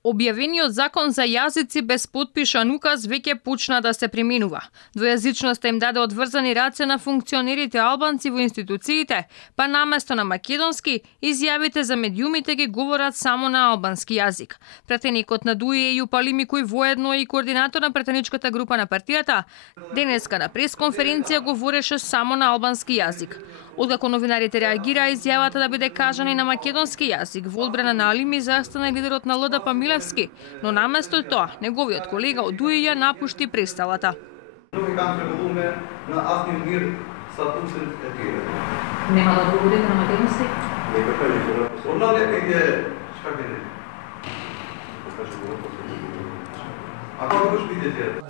Објавениот закон за јазици без потпишан указ веќе почна да се применува. Двојазичноста им даде одврзани раце на функционерите албанци во институциите, па наместо на македонски, изјавите за медиумите ги говорат само на албански јазик. Пратеникот на ДУИ Еју Палими, кој воедно е и координатор на пратеничката група на партијата, денеска на пресконференција говореше само на албански јазик. Откако новинарите реагираа изјавата да биде кажана и на македонски јазик, во одбрана на Алими застана лидерот на ЛДП Милевски, но наместо тоа, неговиот колега од ДУИ ја напушти престалата. Нема да говорите на македонски?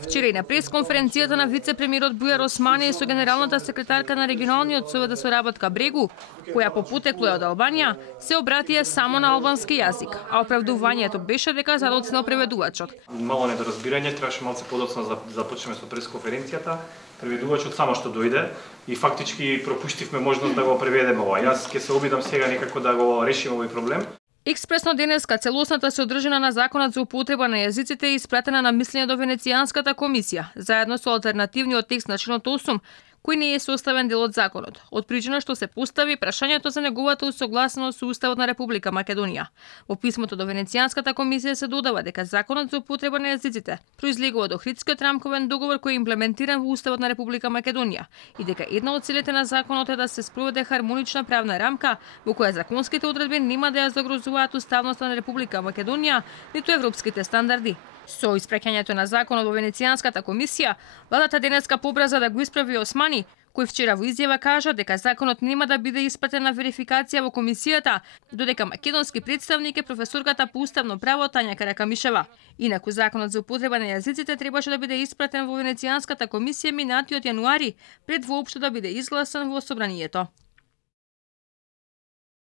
Вчера и на пресконференцијата на вице-премиерот Бујар Османи со генералната секретарка на регионалниот совет за соработка Брегу, која по потекло е од Албанија, се обратија само на албански јазик, а оправдувањето беше дека задоцнел преведувачот. Мало недоразбирање, требаше малце подоцна да започнеме со пресконференцијата. Преведувачот само што дојде и фактички пропуштивме можност да го преведеме ова. Јас ќе се обидам сега некако да го решиме овој проблем. Експресно денеска целосната содржина на законот за употреба на јазиците е испратена на мислење до Венецијанската комисија, заедно со алтернативниот текст на членот 8, кој не е составен дел од законот, од причина што се постави прашањето за неговата усогласеност со Уставот на Република Македонија. Во писмото до Венецијанската комисија се додава дека законот за употреба на јазиците произлегува од Охридскиот рамковен договор кој е имплементиран во Уставот на Република Македонија и дека една од целите на законот е да се спроведе хармонична правна рамка во која законските одредби нема да ја загрозуваат уставноста на Република Македонија ниту европските стандарди. Со испраќањето на законот во Венецијанската комисија, владата денеска побрза да го исправи Османи, кој вчера во изјава кажа дека законот нема да биде испратен на верификација во комисијата, додека македонски представник е професорката по уставно право Тања Каракамишева. Инаку законот за употреба на јазиците требаше да биде испратен во Венецијанската комисија минатиот јануари, пред воопшто да биде изгласан во собранието.